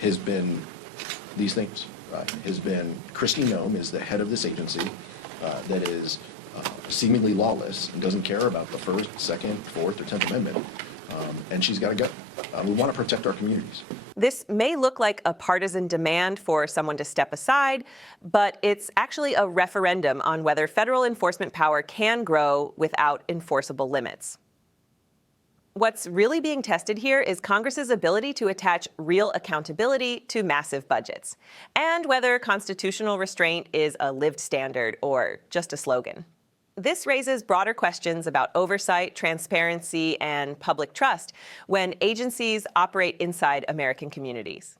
has been these things. Has been Kristi Noem is the head of this agency that is seemingly lawless and doesn't care about the First, Second, Fourth, or 10th Amendment, and she's got to go. We want to protect our communities. This may look like a partisan demand for someone to step aside, but it's actually a referendum on whether federal enforcement power can grow without enforceable limits. What's really being tested here is Congress's ability to attach real accountability to massive budgets, and whether constitutional restraint is a lived standard or just a slogan. This raises broader questions about oversight, transparency, and public trust when agencies operate inside American communities.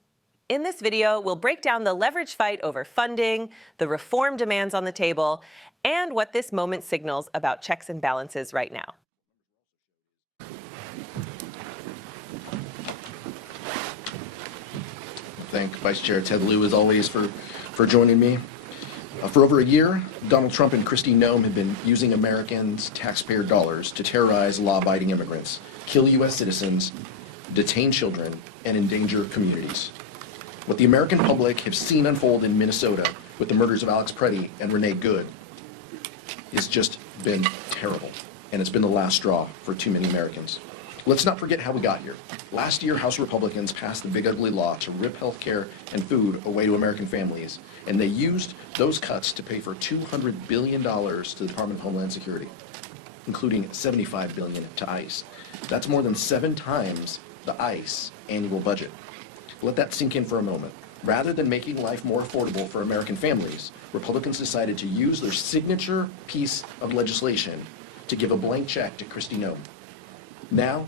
In this video, we'll break down the leverage fight over funding, the reform demands on the table, and what this moment signals about checks and balances right now. Thank Vice Chair Ted Lieu, as always, for joining me. For over a year, Donald Trump and Kristi Noem have been using Americans' taxpayer dollars to terrorize law-abiding immigrants, kill U.S. citizens, detain children, and endanger communities. What the American public have seen unfold in Minnesota with the murders of Alex Preddy and Renee Good has just been terrible, and it's been the last straw for too many Americans. Let's not forget how we got here. Last year, House Republicans passed the big ugly law to rip health care and food away to American families, and they used those cuts to pay for $200 billion to the Department of Homeland Security, including $75 billion to ICE. That's more than 7 times the ICE annual budget. Let that sink in for a moment. Rather than making life more affordable for American families, Republicans decided to use their signature piece of legislation to give a blank check to Kristi Noem. Now,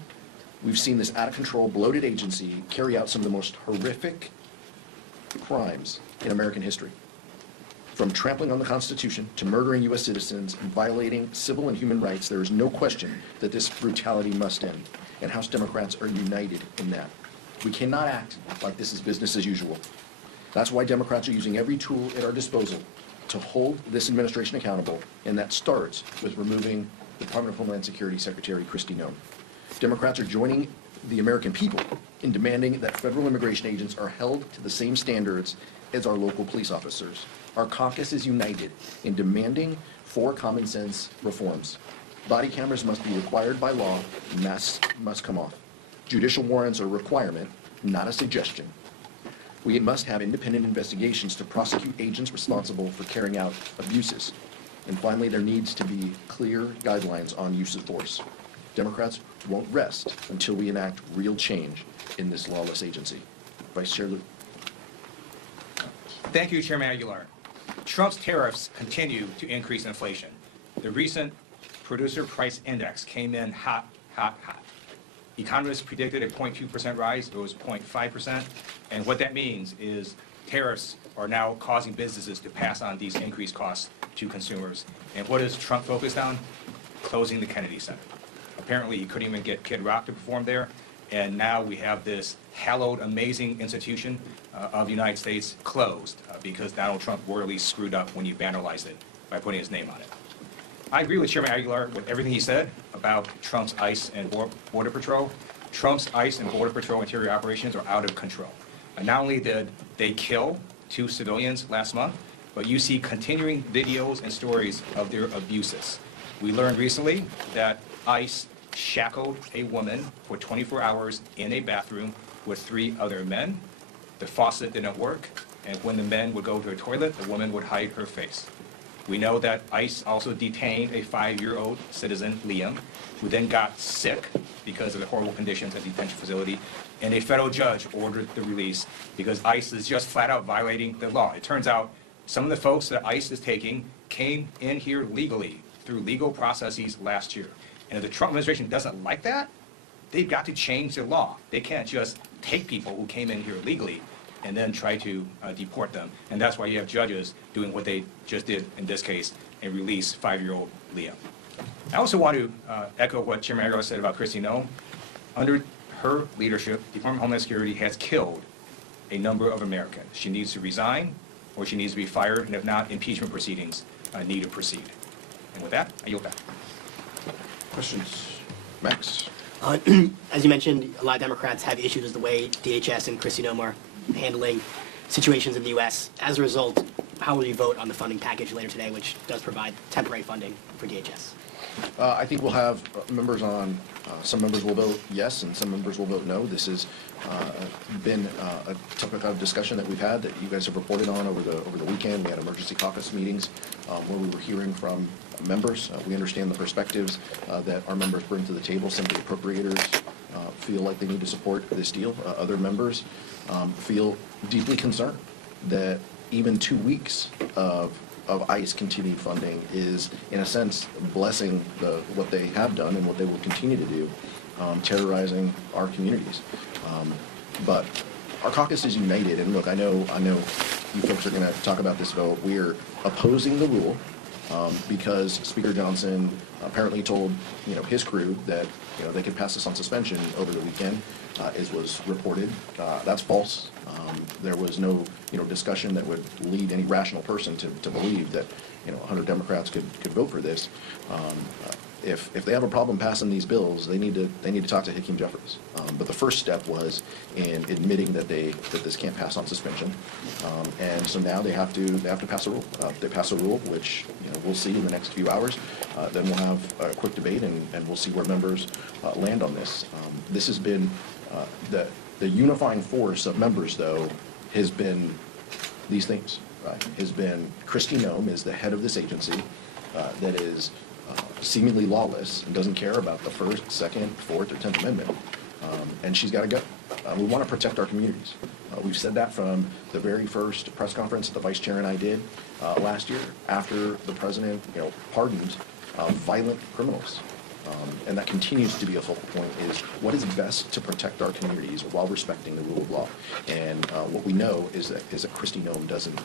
we've seen this out-of-control, bloated agency carry out some of the most horrific crimes in American history. From trampling on the Constitution to murdering U.S. citizens and violating civil and human rights, there is no question that this brutality must end, and House Democrats are united in that. We cannot act like this is business as usual. That's why Democrats are using every tool at our disposal to hold this administration accountable, and that starts with removing the Department of Homeland Security Secretary Kristi Noem. Democrats are joining the American people in demanding that federal immigration agents are held to the same standards as our local police officers. Our caucus is united in demanding 4 common sense reforms. Body cameras must be required by law, and masks must come off. Judicial warrants are a requirement, not a suggestion. We must have independent investigations to prosecute agents responsible for carrying out abuses. And finally, there needs to be clear guidelines on use of force. Democrats won't rest until we enact real change in this lawless agency. Vice Chair Lieu. Thank you, Chairman Aguilar. Trump's tariffs continue to increase inflation. The recent producer price index came in hot, hot, hot. Economists predicted a 0.2% rise. It was 0.5%. And what that means is tariffs are now causing businesses to pass on these increased costs to consumers. And what is Trump focused on? Closing the Kennedy Center. Apparently, he couldn't even get Kid Rock to perform there. And now we have this hallowed, amazing institution of the United States closed because Donald Trump royally screwed up when he vandalized it by putting his name on it. I agree with Chairman Aguilar with everything he said about Trump's ICE and Border Patrol. Trump's ICE and Border Patrol interior operations are out of control. And not only did they kill 2 civilians last month, but you see continuing videos and stories of their abuses. We learned recently that ICE shackled a woman for 24 hours in a bathroom with 3 other men. The faucet didn't work, and when the men would go to a toilet, the woman would hide her face. We know that ICE also detained a 5-year-old citizen, Liam, who then got sick because of the horrible conditions at the detention facility, and a federal judge ordered the release because ICE is just flat out violating the law. It turns out some of the folks that ICE is taking came in here legally through legal processes last year. And if the Trump administration doesn't like that, they've got to change the law. They can't just take people who came in here legally and then try to deport them. And that's why you have judges doing what they just did in this case and release 5-year-old Liam. I also want to echo what Chairman Aguilar said about Kristi Noem. Under her leadership, the Department of Homeland Security has killed a number of Americans. She needs to resign or she needs to be fired, and if not, impeachment proceedings need to proceed. And with that, I yield back. Questions? Max? As you mentioned, a lot of Democrats have issues with the way DHS and Kristi Noem are handling situations in the U.S. As a result, how will you vote on the funding package later today, which does provide temporary funding for DHS? I think we'll have members on, some members will vote yes and some members will vote no. This has been a topic of discussion that we've had that you guys have reported on over the weekend. We had emergency caucus meetings where we were hearing from members. We understand the perspectives that our members bring to the table. Some of the appropriators feel like they need to support this deal. Other members feel deeply concerned that even 2 weeks of ICE continued funding is, in a sense, blessing what they have done and what they will continue to do, terrorizing our communities. But our caucus is united, and look, I know you folks are going to talk about this vote. We're opposing the rule because Speaker Johnson apparently told his crew that they could pass this on suspension over the weekend, as was reported. That's false. There was no discussion that would lead any rational person to believe that 100 Democrats could vote for this. If they have a problem passing these bills, they need to talk to Hakeem Jeffries. But the first step was in admitting that this can't pass on suspension, and so now they have to pass a rule. If they pass a rule, which we'll see in the next few hours, then we'll have a quick debate and we'll see where members land on this. This has been the unifying force of members, though, has been these things. Has been Kristi Noem is the head of this agency that is seemingly lawless and doesn't care about the First, Second, Fourth, or 10th Amendment, and she's got to go. We want to protect our communities. We've said that from the very first press conference that the vice chair and I did last year after the president pardoned violent criminals. And that continues to be a focal point, is what is best to protect our communities while respecting the rule of law. And what we know is that Kristi Noem doesn't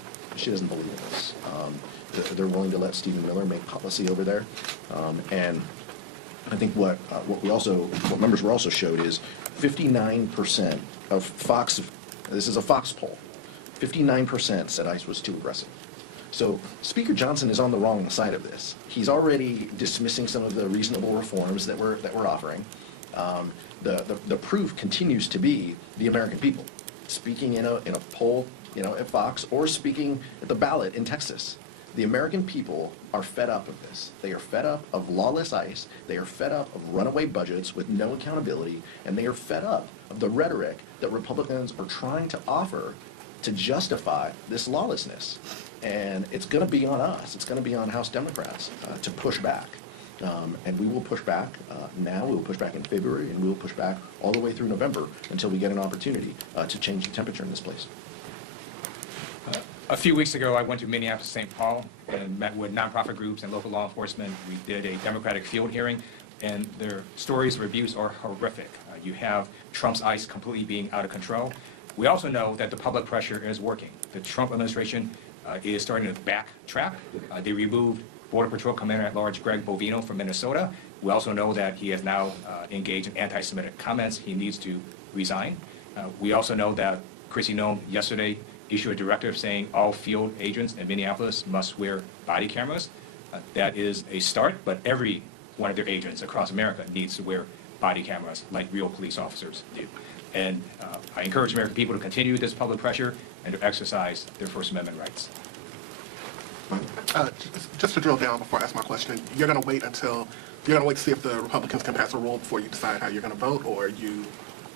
believe in this. They're willing to let Stephen Miller make policy over there. And I think what members were also showed is 59% of Fox, this is a Fox poll, 59% said ICE was too aggressive. So Speaker Johnson is on the wrong side of this. He's already dismissing some of the reasonable reforms that we're offering. The proof continues to be the American people speaking in a poll, at Fox, or speaking at the ballot in Texas. The American people are fed up of this. They are fed up of lawless ICE. They are fed up of runaway budgets with no accountability, and they are fed up of the rhetoric that Republicans are trying to offer to justify this lawlessness. And it's going to be on us. It's going to be on House Democrats to push back. And we will push back now. We will push back in February, and we will push back all the way through November until we get an opportunity to change the temperature in this place. A few weeks ago, I went to Minneapolis, St. Paul, and met with nonprofit groups and local law enforcement. We did a Democratic field hearing, and their stories and reviews are horrific. You have Trump's ICE completely being out of control. We also know that the public pressure is working. The Trump administration is starting to backtrack. They removed Border Patrol Commander-at-Large Greg Bovino from Minnesota. We also know that he has now engaged in anti-Semitic comments. He needs to resign. We also know that Kristi Noem yesterday issued a directive saying all field agents in Minneapolis must wear body cameras. That is a start, but every one of their agents across America needs to wear body cameras like real police officers do. And I encourage American people to continue this public pressure and to exercise their First Amendment rights. Just to drill down before I ask my question, you're going to wait to see if the Republicans can pass a rule before you decide how you're going to vote, or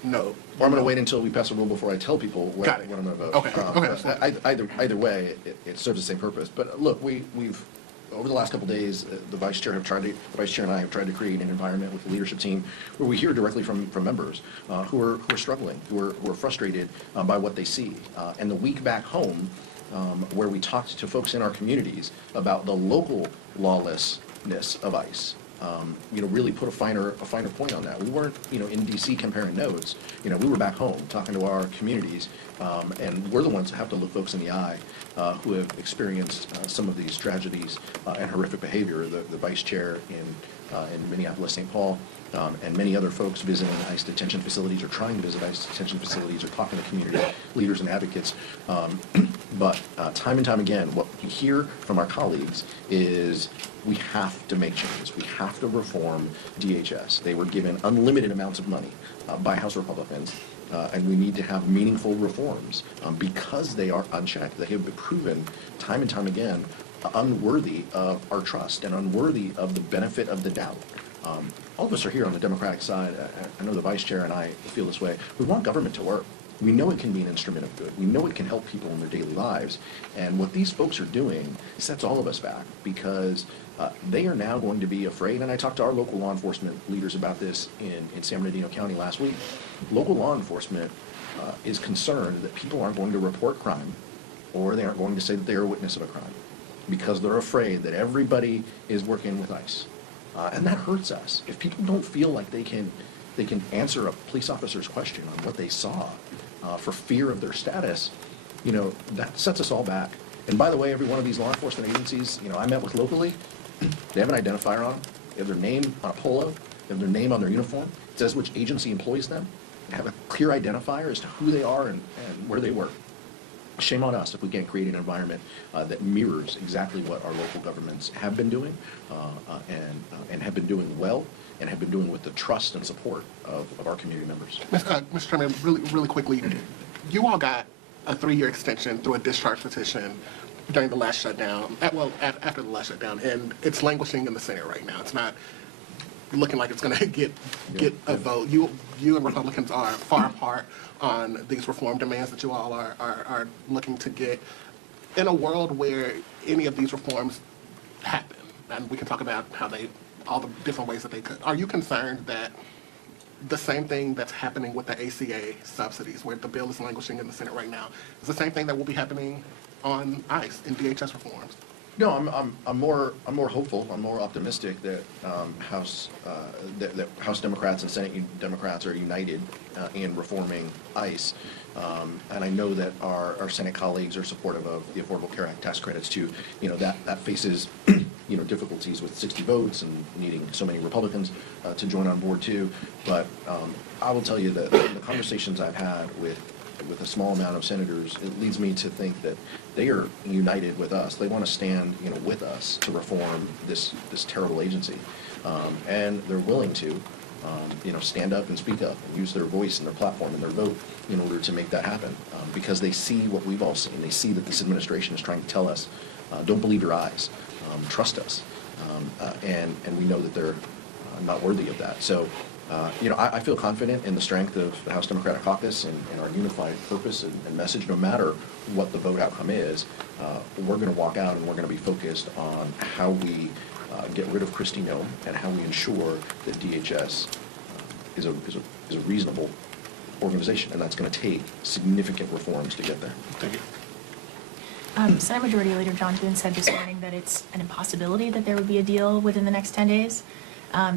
no? Or I'm going to wait until we pass a rule before I tell people what I'm going to vote. Okay. Either way, it serves the same purpose. But look, we've over the last couple of days, the vice chair and I have tried to create an environment with the leadership team where we hear directly from members who are struggling, who are frustrated by what they see. And the week back home, where we talked to folks in our communities about the local lawlessness of ICE. Really put a finer point on that. We weren't, in D.C. comparing notes. We were back home talking to our communities, and we're the ones that have to look folks in the eye who have experienced some of these tragedies and horrific behavior. The vice chair in Minneapolis, St. Paul, and many other folks visiting ICE detention facilities or trying to visit ICE detention facilities or talking to community leaders and advocates. But time and time again, what we hear from our colleagues is we have to make changes. We have to reform DHS. They were given unlimited amounts of money by House Republicans and we need to have meaningful reforms because they are unchecked. They have been proven time and time again unworthy of our trust and unworthy of the benefit of the doubt. All of us are here on the Democratic side. I know the Vice Chair and I feel this way. We want government to work. We know it can be an instrument of good. We know it can help people in their daily lives. And what these folks are doing sets all of us back because they are now going to be afraid. And I talked to our local law enforcement leaders about this in San Bernardino County last week. Local law enforcement is concerned that people aren't going to report crime or they aren't going to say that they are a witness of a crime because they're afraid that everybody is working with ICE. And that hurts us. If people don't feel like they can answer a police officer's question on what they saw for fear of their status, that sets us all back. And by the way, every one of these law enforcement agencies, I met with locally, they have an identifier on them. They have their name on a polo. They have their name on their uniform. It says which agency employs them. They have a clear identifier as to who they are and where they work. Shame on us if we can't create an environment that mirrors exactly what our local governments have been doing and have been doing well and have been doing with the trust and support of our community members. Mr. Chairman, really quickly, you all got a 3-year extension through a discharge petition during the last shutdown, after the last shutdown, and it's languishing in the Senate right now. It's not looking like it's going to get a vote. You and Republicans are far apart on these reform demands that you all are looking to get. In a world where any of these reforms happen, and we can talk about all the different ways that they could, are you concerned that the same thing that's happening with the ACA subsidies, where the bill is languishing in the Senate right now, is the same thing that will be happening on ICE in DHS reforms? No, I'm more hopeful. I'm more optimistic that House Democrats and Senate Democrats are united in reforming ICE, and I know that our Senate colleagues are supportive of the Affordable Care Act tax credits too. That faces difficulties with 60 votes and needing so many Republicans to join on board too. But I will tell you that the conversations I've had with a small amount of senators, it leads me to think that they are united with us. They want to stand, with us to reform this terrible agency, and they're willing to, stand up and speak up and use their voice and their platform and their vote in order to make that happen, because they see what we've all seen. They see that this administration is trying to tell us, don't believe your eyes, trust us, and we know that they're not worthy of that. So. I feel confident in the strength of the House Democratic Caucus and our unified purpose and message. No matter what the vote outcome is, we're going to walk out and we're going to be focused on how we get rid of Kristi Noem and how we ensure that DHS is a reasonable organization, and that's going to take significant reforms to get there. Thank you. Senate Majority Leader John Thune said this morning that it's an impossibility that there would be a deal within the next 10 days.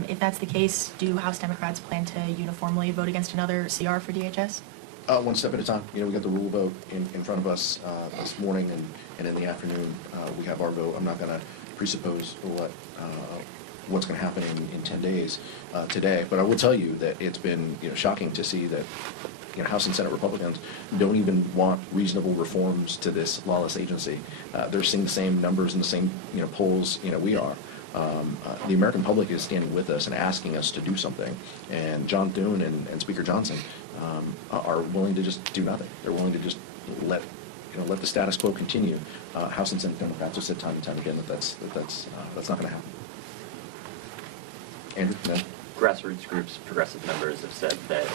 If that's the case, do House Democrats plan to uniformly vote against another CR for DHS? One step at a time. We got the rule vote in front of us this morning, and in the afternoon we have our vote. I'm not going to presuppose what's going to happen in 10 days today, but I will tell you that it's been shocking to see that House and Senate Republicans don't even want reasonable reforms to this lawless agency. They're seeing the same numbers and the same polls we are. The American public is standing with us and asking us to do something, and John Thune and Speaker Johnson are willing to just do nothing. They're willing to just let the status quo continue. House and Senate Democrats have said time and time again that's not going to happen. Andrew, no? Grassroots groups, progressive members have said that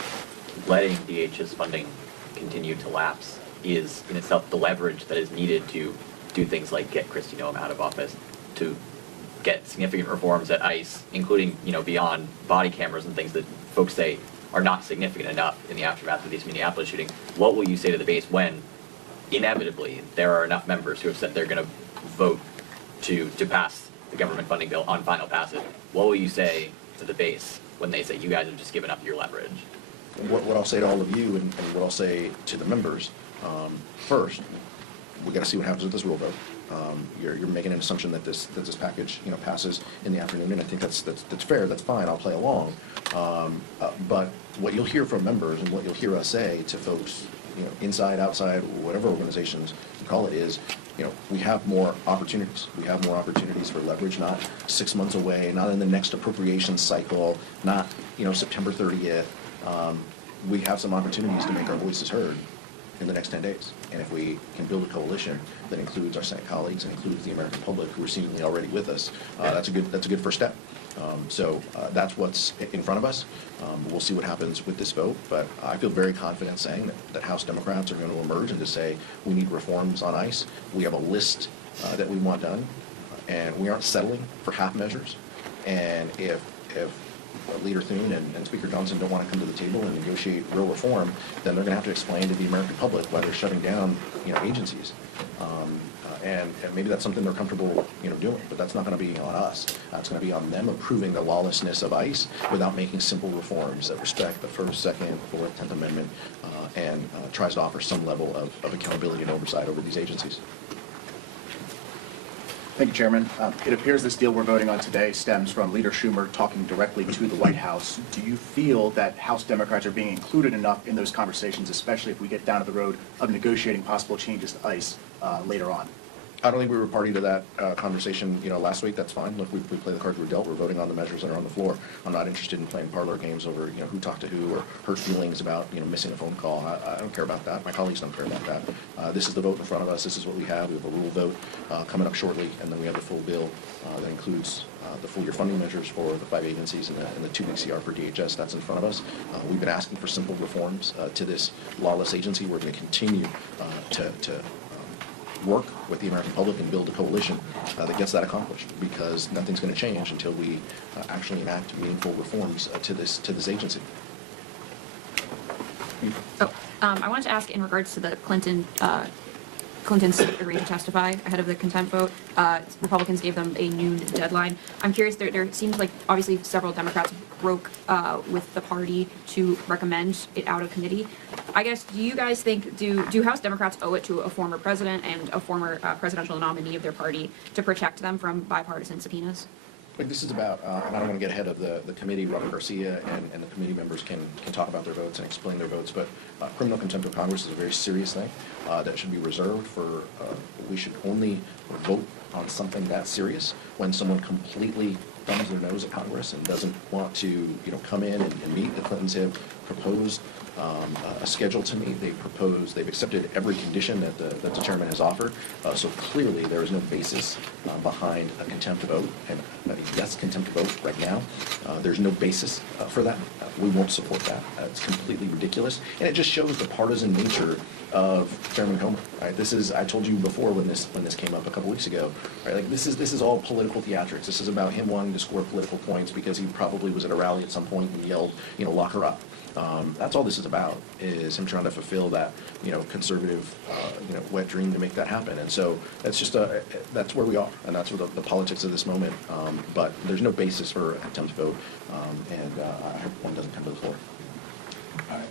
letting DHS funding continue to lapse is in itself the leverage that is needed to do things like get Kristi Noem out of office, to get significant reforms at ICE, including, beyond body cameras and things that folks say are not significant enough in the aftermath of these Minneapolis shootings. What will you say to the base when, inevitably, there are enough members who have said they're going to vote to pass the government funding bill on final passage? What will you say to the base when they say you guys have just given up your leverage? What I'll say to all of you and what I'll say to the members, first, we got to see what happens with this rule vote. You're making an assumption that this package passes in the afternoon, and I think that's fair. That's fine. I'll play along. But what you'll hear from members and what you'll hear us say to folks, inside, outside, whatever organizations you call it, is we have more opportunities. We have more opportunities for leverage, not 6 months away, not in the next appropriations cycle, not September 30th. we have some opportunities to make our voices heard in the next 10 days. And if we can build a coalition that includes our Senate colleagues and includes the American public who are seemingly already with us, that's a good first step. So that's what's in front of us. We'll see what happens with this vote, but I feel very confident saying that House Democrats are going to emerge and to say we need reforms on ICE. We have a list that we want done, and we aren't settling for half measures. And if Leader Thune and Speaker Johnson don't want to come to the table and negotiate real reform, then they're going to have to explain to the American public why they're shutting down, agencies. And maybe that's something they're comfortable, doing, but that's not going to be on us. It's going to be on them approving the lawlessness of ICE without making simple reforms that respect the First, Second, Fourth, 10th Amendment, and tries to offer some level of accountability and oversight over these agencies. Thank you, Chairman. It appears this deal we're voting on today stems from Leader Schumer talking directly to the White House. Do you feel that House Democrats are being included enough in those conversations, especially if we get down to the road of negotiating possible changes to ICE later on? I don't think we were party to that conversation, last week. That's fine. Look, we play the cards we're dealt. We're voting on the measures that are on the floor. I'm not interested in playing parlor games over, who talked to who or hurt feelings about, missing a phone call. I don't care about that. My colleagues don't care about that. This is the vote in front of us. This is what we have. We have a rule vote coming up shortly, and then we have the full bill that includes the full-year funding measures for the 5 agencies and the 2 big CR for DHS. That's in front of us. We've been asking for simple reforms to this lawless agency. We're going to continue to work with the American public and build a coalition that gets that accomplished, because nothing's going to change until we actually enact meaningful reforms to this agency. I wanted to ask in regards to the Clintons agreed to testify ahead of the contempt vote. Republicans gave them a noon deadline. I'm curious, there seems like obviously several Democrats broke with the party to recommend it out of committee. I guess, do you guys think, do House Democrats owe it to a former president and a former presidential nominee of their party to protect them from bipartisan subpoenas? Like this is about, and I don't want to get ahead of the committee. Robert Garcia and the committee members can talk about their votes and explain their votes, but criminal contempt of Congress is a very serious thing that should be reserved for, we should only vote on something that serious when someone completely thumbs their nose at Congress and doesn't want to, come in and meet. The Clintons have proposed a schedule to me. They've accepted every condition that the chairman has offered. So clearly there is no basis behind a contempt vote, and a yes contempt vote right now. There's no basis for that. We won't support that. It's completely ridiculous, and it just shows the partisan nature of Chairman Comer. Right? This is, I told you before when this came up a couple weeks ago. Right? Like this is all political theatrics. This is about him wanting to score political points because he probably was at a rally at some point and yelled, lock her up. That's all this is about, is him trying to fulfill that, conservative, wet dream to make that happen. And so that's just that's where we are, and that's where the politics of this moment. But there's no basis for a contempt vote, and I hope one doesn't come to the floor.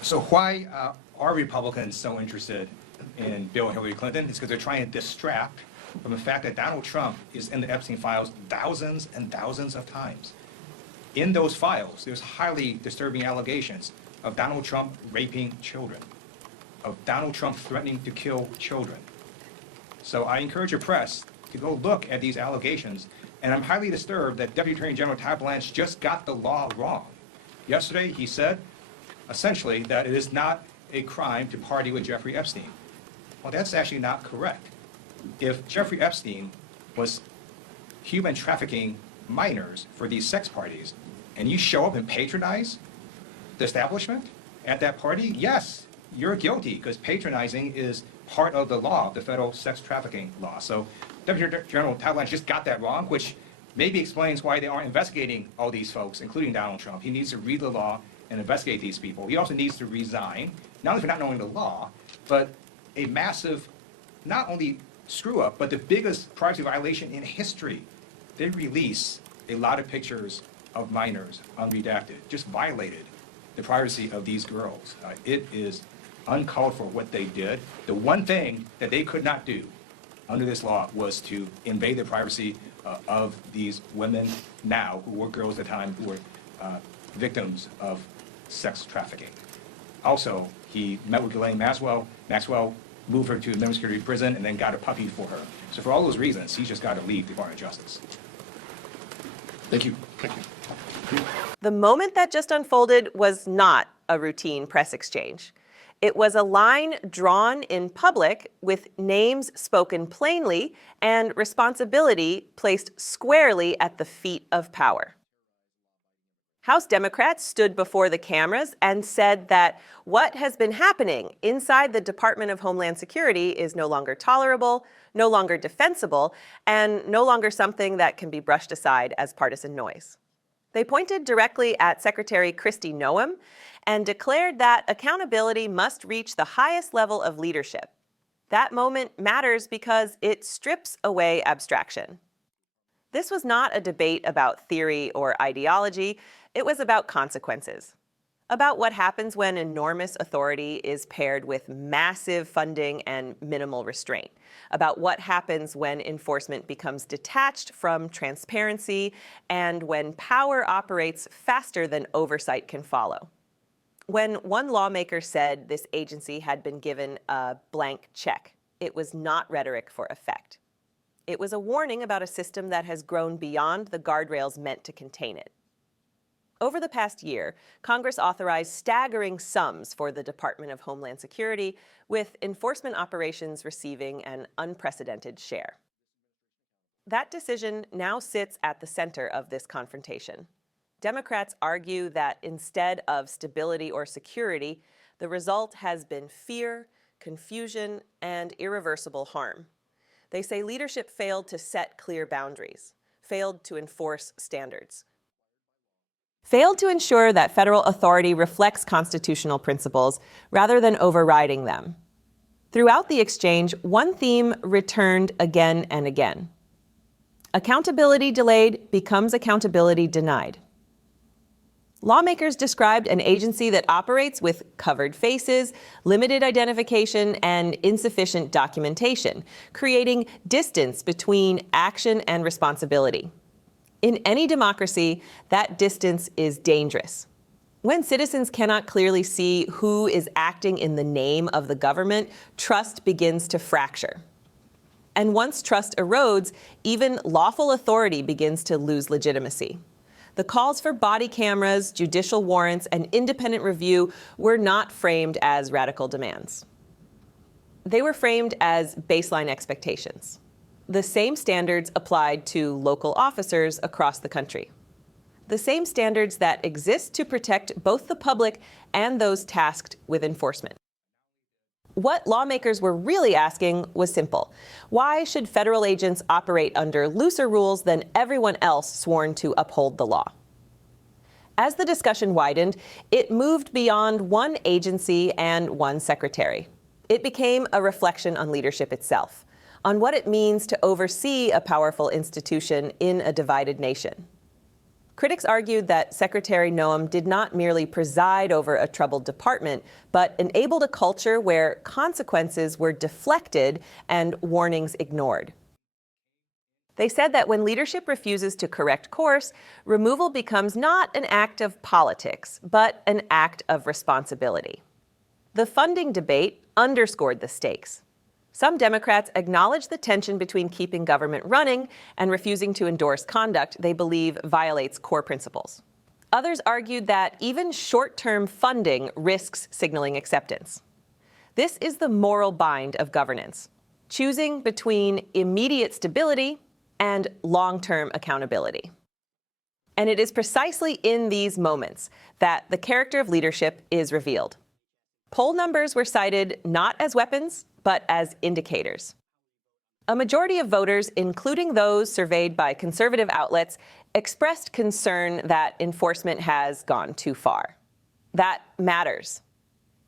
So why are Republicans so interested in Bill and Hillary Clinton? It's because they're trying to distract from the fact that Donald Trump is in the Epstein files thousands and thousands of times. In those files, there's highly disturbing allegations of Donald Trump raping children, of Donald Trump threatening to kill children. So I encourage your press to go look at these allegations, and I'm highly disturbed that Deputy Attorney General Todd Blanche just got the law wrong. Yesterday, he said, essentially, that it is not a crime to party with Jeffrey Epstein. Well, that's actually not correct. If Jeffrey Epstein was human trafficking minors for these sex parties, and you show up and patronize the establishment at that party, yes, you're guilty, because patronizing is part of the law, the federal sex trafficking law. So Deputy General Todd Blanche just got that wrong, which maybe explains why they aren't investigating all these folks, including Donald Trump. He needs to read the law and investigate these people. He also needs to resign, not only for not knowing the law, but a massive, not only screw up, but the biggest privacy violation in history. They release a lot of pictures of minors unredacted, just violated the privacy of these girls. It is uncalled for what they did. The one thing that they could not do under this law was to invade the privacy of these women now, who were girls at the time, who were victims of sex trafficking. Also, he met with Ghislaine Maxwell. Maxwell moved her to minimum security prison and then got a puppy for her. So for all those reasons, he's just got to leave the Department of Justice. Thank you. The moment that just unfolded was not a routine press exchange. It was a line drawn in public with names spoken plainly and responsibility placed squarely at the feet of power. House Democrats stood before the cameras and said that what has been happening inside the Department of Homeland Security is no longer tolerable, no longer defensible, and no longer something that can be brushed aside as partisan noise. They pointed directly at Secretary Kristi Noem and declared that accountability must reach the highest level of leadership. That moment matters because it strips away abstraction. This was not a debate about theory or ideology. It was about consequences, about what happens when enormous authority is paired with massive funding and minimal restraint, about what happens when enforcement becomes detached from transparency and when power operates faster than oversight can follow. When one lawmaker said this agency had been given a blank check, it was not rhetoric for effect. It was a warning about a system that has grown beyond the guardrails meant to contain it. Over the past year, Congress authorized staggering sums for the Department of Homeland Security, with enforcement operations receiving an unprecedented share. That decision now sits at the center of this confrontation. Democrats argue that instead of stability or security, the result has been fear, confusion, and irreversible harm. They say leadership failed to set clear boundaries, failed to enforce standards, failed to ensure that federal authority reflects constitutional principles rather than overriding them. Throughout the exchange, one theme returned again and again. Accountability delayed becomes accountability denied. Lawmakers described an agency that operates with covered faces, limited identification, and insufficient documentation, creating distance between action and responsibility. In any democracy, that distance is dangerous. When citizens cannot clearly see who is acting in the name of the government, trust begins to fracture. And once trust erodes, even lawful authority begins to lose legitimacy. The calls for body cameras, judicial warrants, and independent review were not framed as radical demands. They were framed as baseline expectations. The same standards applied to local officers across the country. The same standards that exist to protect both the public and those tasked with enforcement. What lawmakers were really asking was simple. Why should federal agents operate under looser rules than everyone else sworn to uphold the law? As the discussion widened, it moved beyond one agency and one secretary. It became a reflection on leadership itself, on what it means to oversee a powerful institution in a divided nation. Critics argued that Secretary Noem did not merely preside over a troubled department, but enabled a culture where consequences were deflected and warnings ignored. They said that when leadership refuses to correct course, removal becomes not an act of politics, but an act of responsibility. The funding debate underscored the stakes. Some Democrats acknowledge the tension between keeping government running and refusing to endorse conduct they believe violates core principles. Others argued that even short-term funding risks signaling acceptance. This is the moral bind of governance, choosing between immediate stability and long-term accountability. And it is precisely in these moments that the character of leadership is revealed. Poll numbers were cited not as weapons, but as indicators. A majority of voters, including those surveyed by conservative outlets, expressed concern that enforcement has gone too far. That matters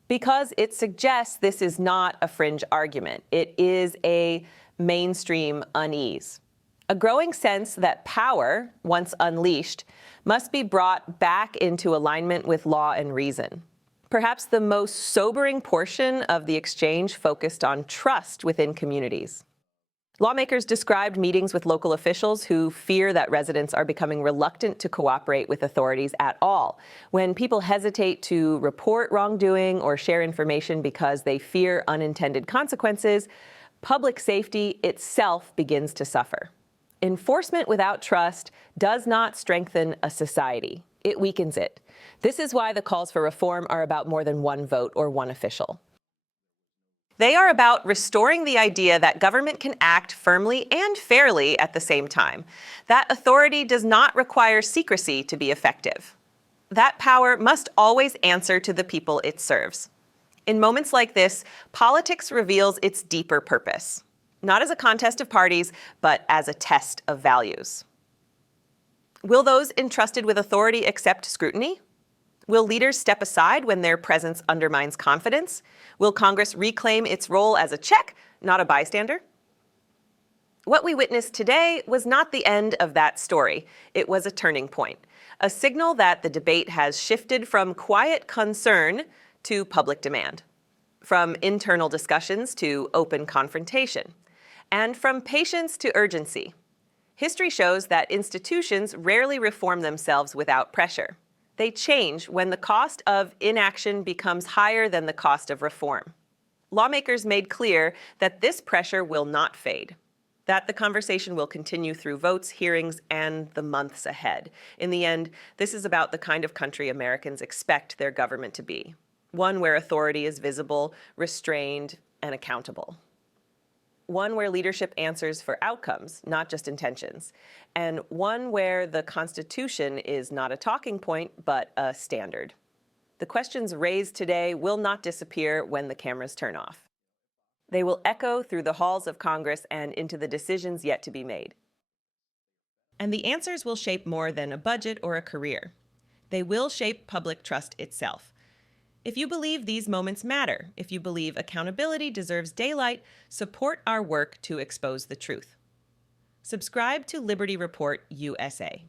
because it suggests this is not a fringe argument. It is a mainstream unease, a growing sense that power, once unleashed, must be brought back into alignment with law and reason. Perhaps the most sobering portion of the exchange focused on trust within communities. Lawmakers described meetings with local officials who fear that residents are becoming reluctant to cooperate with authorities at all. When people hesitate to report wrongdoing or share information because they fear unintended consequences, public safety itself begins to suffer. Enforcement without trust does not strengthen a society. It weakens it. This is why the calls for reform are about more than one vote or one official. They are about restoring the idea that government can act firmly and fairly at the same time. That authority does not require secrecy to be effective. That power must always answer to the people it serves. In moments like this, politics reveals its deeper purpose, not as a contest of parties, but as a test of values. Will those entrusted with authority accept scrutiny? Will leaders step aside when their presence undermines confidence? Will Congress reclaim its role as a check, not a bystander? What we witnessed today was not the end of that story. It was a turning point, a signal that the debate has shifted from quiet concern to public demand, from internal discussions to open confrontation, and from patience to urgency. History shows that institutions rarely reform themselves without pressure. They change when the cost of inaction becomes higher than the cost of reform. Lawmakers made clear that this pressure will not fade, that the conversation will continue through votes, hearings, and the months ahead. In the end, this is about the kind of country Americans expect their government to be, one where authority is visible, restrained, and accountable. One where leadership answers for outcomes, not just intentions, and one where the Constitution is not a talking point, but a standard. The questions raised today will not disappear when the cameras turn off. They will echo through the halls of Congress and into the decisions yet to be made. And the answers will shape more than a budget or a career. They will shape public trust itself. If you believe these moments matter, if you believe accountability deserves daylight, support our work to expose the truth. Subscribe to Liberty Report USA.